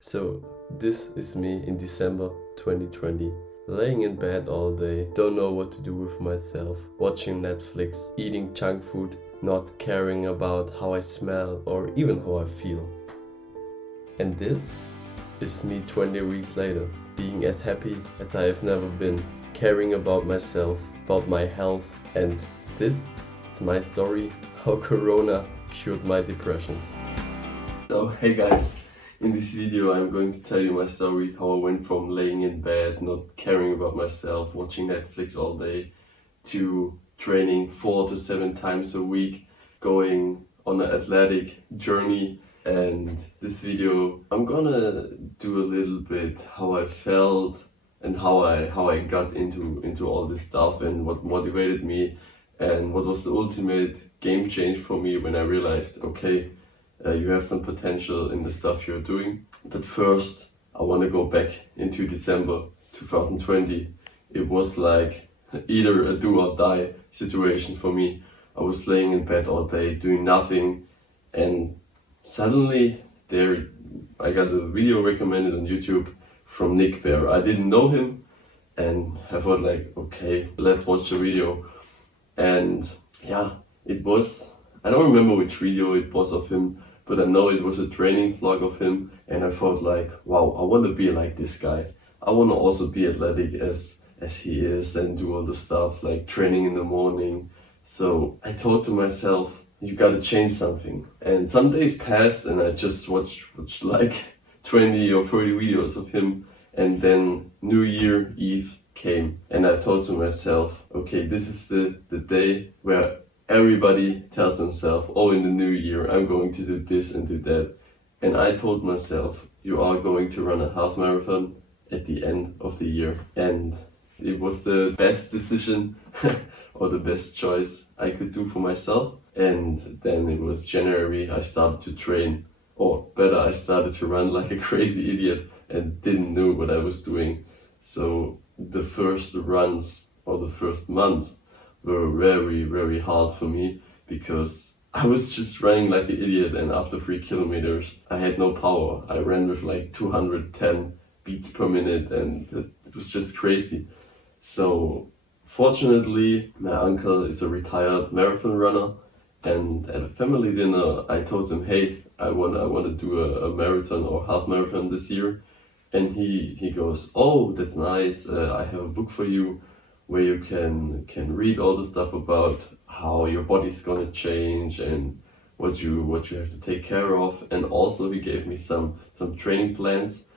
So this is me in December 2020, laying in bed all day, don't know what to do with myself, watching Netflix, eating junk food, not caring about how I smell or even how I feel. And this is me 20 weeks later, being as happy as I have never been, caring about myself, about my health, and this is my story, how Corona cured my depressions. So hey guys, in this video I'm going to tell you my story, how I went from laying in bed, not caring about myself, watching Netflix all day, to training 4 to 7 times a week, going on an athletic journey. And this video I'm gonna do a little bit how I felt and how I got into all this stuff and what motivated me and what was the ultimate game change for me when I realized, okay, you have some potential in the stuff you're doing. But first, I want to go back into December 2020. It was like either a do or die situation for me. I was laying in bed all day doing nothing, and suddenly I got a video recommended on YouTube from Nick Bear. I didn't know him, and I thought like, okay, let's watch the video. And yeah, it was, I don't remember which video it was of him, but I know it was a training vlog of him, and I thought like, wow, I want to be like this guy. I want to also be athletic as he is and do all the stuff like training in the morning. So I thought to myself, you gotta change something. And some days passed and I just watched like 20 or 30 videos of him, and then New Year Eve came and I thought to myself, okay, this is the day where everybody tells themselves, oh, in the new year, I'm going to do this and do that. And I told myself, you are going to run a half marathon at the end of the year. And it was the best decision or the best choice I could do for myself. And then it was January, I started to train, or better, I started to run like a crazy idiot and didn't know what I was doing. So the first runs or the first months were very, very hard for me because I was just running like an idiot, and after 3 kilometers I had no power. I ran with like 210 beats per minute and it was just crazy. So fortunately my uncle is a retired marathon runner, and at a family dinner I told him, hey, I want to do a marathon or half marathon this year. And he goes, oh, that's nice, I have a book for you where you can read all the stuff about how your body's gonna change and what you have to take care of. And also he gave me some training plans,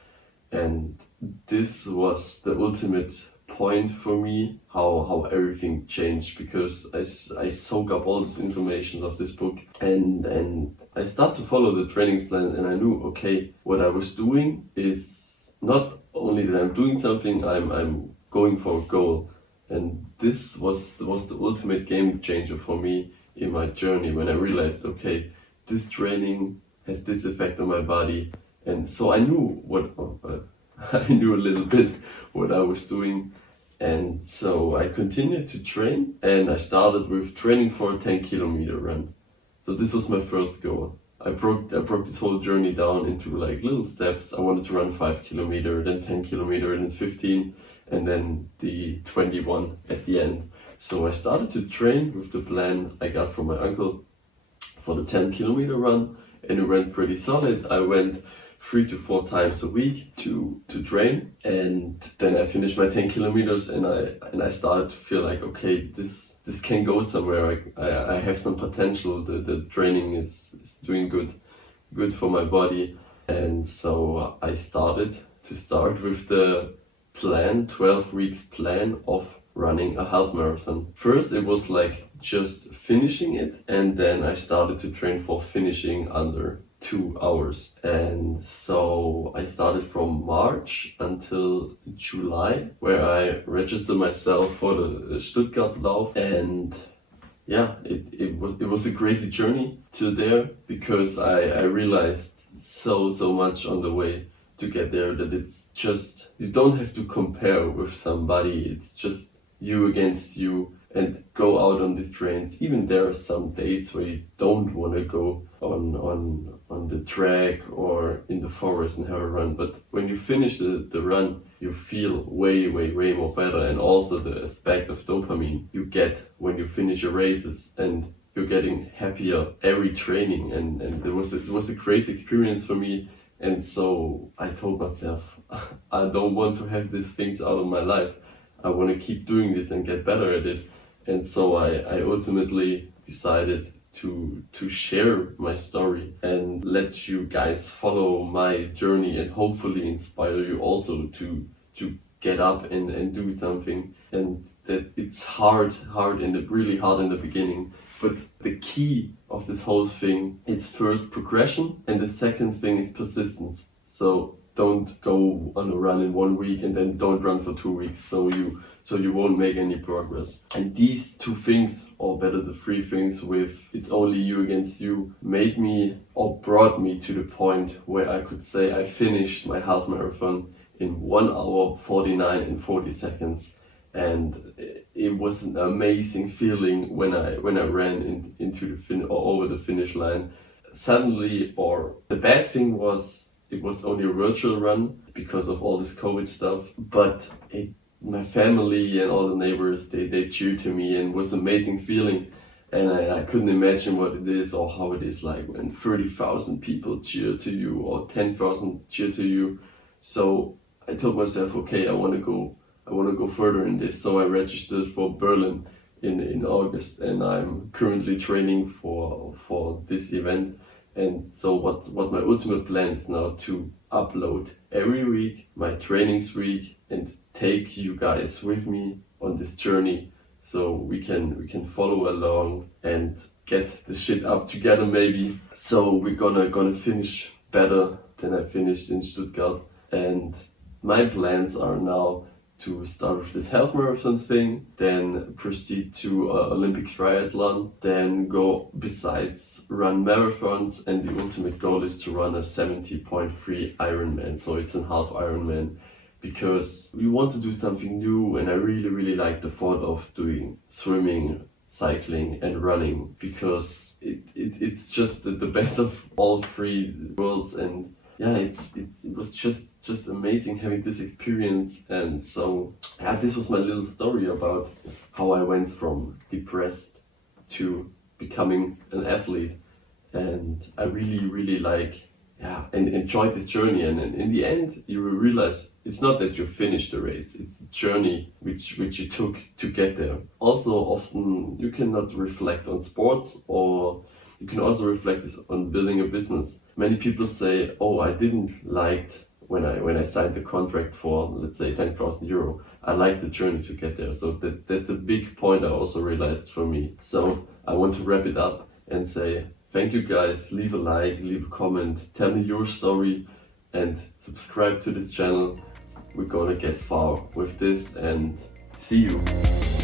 and this was the ultimate point for me, how everything changed, because I soak up all this information of this book and I start to follow the training plan, and I knew, okay, what I was doing is not only that I'm doing something, I'm going for a goal. And this was the ultimate game changer for me in my journey when I realized, okay, this training has this effect on my body. And so I knew I knew a little bit what I was doing. And so I continued to train, and I started with training for a 10-kilometer run. So this was my first goal. I broke this whole journey down into like little steps. I wanted to run 5 kilometer, then 10 kilometer, and then 15. And then the 21 at the end. So I started to train with the plan I got from my uncle for the 10-kilometer run, and it went pretty solid. I went 3 to 4 times a week to train, and then I finished my 10 kilometers and I started to feel like, okay, this can go somewhere. I have some potential. The training is doing good for my body. And so I started with the 12 weeks plan of running a half marathon. First it was like just finishing it, and then I started to train for finishing under 2 hours. And so I started from March until July, where I registered myself for the Stuttgart Lauf. And yeah, it was a crazy journey to there, because I realized so much on the way to get there, that it's just, you don't have to compare with somebody, it's just you against you. and go out on these trains. Even there are some days where you don't want to go on the track or in the forest and have a run, but when you finish the run, you feel way more better. And also the aspect of dopamine you get when you finish your races, and you're getting happier every training, and it was a crazy experience for me. And so I told myself, I don't want to have these things out of my life. I want to keep doing this and get better at it. And so I ultimately decided to share my story and let you guys follow my journey, and hopefully inspire you also to get up and do something. And that it's really hard in the beginning. But the key of this whole thing is first progression, and the second thing is persistence. So don't go on a run in 1 week and then don't run for 2 weeks, so you won't make any progress. And these two things, or better the three things, with it's only you against you, made me, or brought me to the point where I could say I finished my half marathon in 1 hour 49 and 40 seconds. And it was an amazing feeling when I ran into the over the finish line. Suddenly, or the bad thing was, it was only a virtual run because of all this COVID stuff, but my family and all the neighbors, they cheered to me, and it was an amazing feeling. And I couldn't imagine what it is or how it is like when 30,000 people cheer to you or 10,000 cheer to you. So I told myself, okay, I want to go further in this. So I registered for Berlin in August, and I'm currently training for this event. And so what my ultimate plan is now to upload every week my trainings week and take you guys with me on this journey, so we can follow along and get the shit up together maybe. So we're gonna finish better than I finished in Stuttgart. And my plans are now to start with this half marathon thing, then proceed to Olympic triathlon, then go besides run marathons, and the ultimate goal is to run a 70.3 Ironman. So it's a half Ironman, because we want to do something new, and I really like the thought of doing swimming, cycling and running, because it's just the best of all three worlds. And yeah, it was just amazing having this experience. And so yeah, this was my little story about how I went from depressed to becoming an athlete. And I really like, and enjoyed this journey. And in the end, you will realize it's not that you finished the race, it's the journey which you took to get there. Also, often you cannot reflect on sports, or you can also reflect this on building a business. Many people say, oh, I didn't like when I signed the contract for, let's say, 10,000 euro. I liked the journey to get there. So that's a big point I also realized for me. So I want to wrap it up and say, thank you guys. Leave a like, leave a comment, tell me your story, and subscribe to this channel. We're gonna get far with this, and see you.